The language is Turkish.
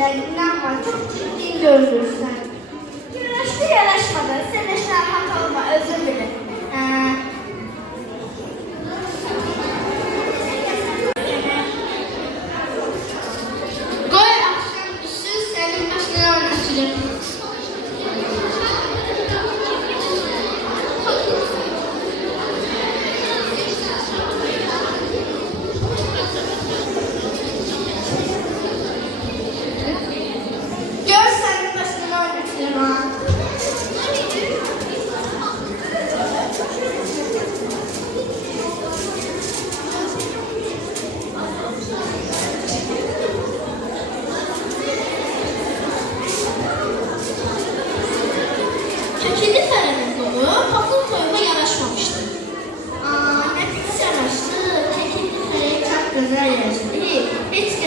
bile inanma. Çok ciddi görünürsen. Yaraştı yaraşmadı. Sen de şahmat olma. Özür dilerim. Koy akşam üstü senin başına oynatırım. Gör senin başına oynatırım ha. Kökeli paranın kolu toplu toyuma yaraşmamıştı. Ne pis yaraştı. Kökeli paraya çok güzel yaraştı. Hiç